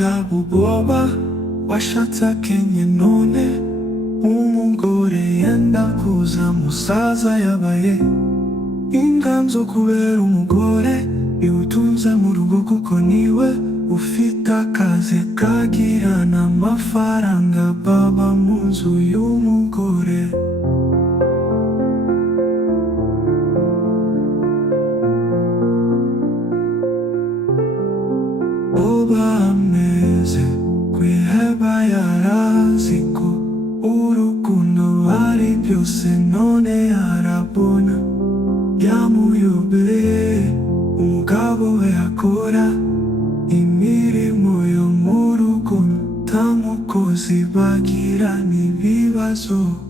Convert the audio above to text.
umugabo boba washatse none umugore yenda kuza musaza yabaye inganzo kubera umugore iwutunze mu rugo kuko niwe ufite akazi kagira n'amafaranga baba mu nzu y'umugore. Boba ameze kwiheba yarazi ko urukundo ari byose none arabona yamuyobeye umugabo we akora imirimo yo mu rugo nta mukozi bagira n'ibibazo.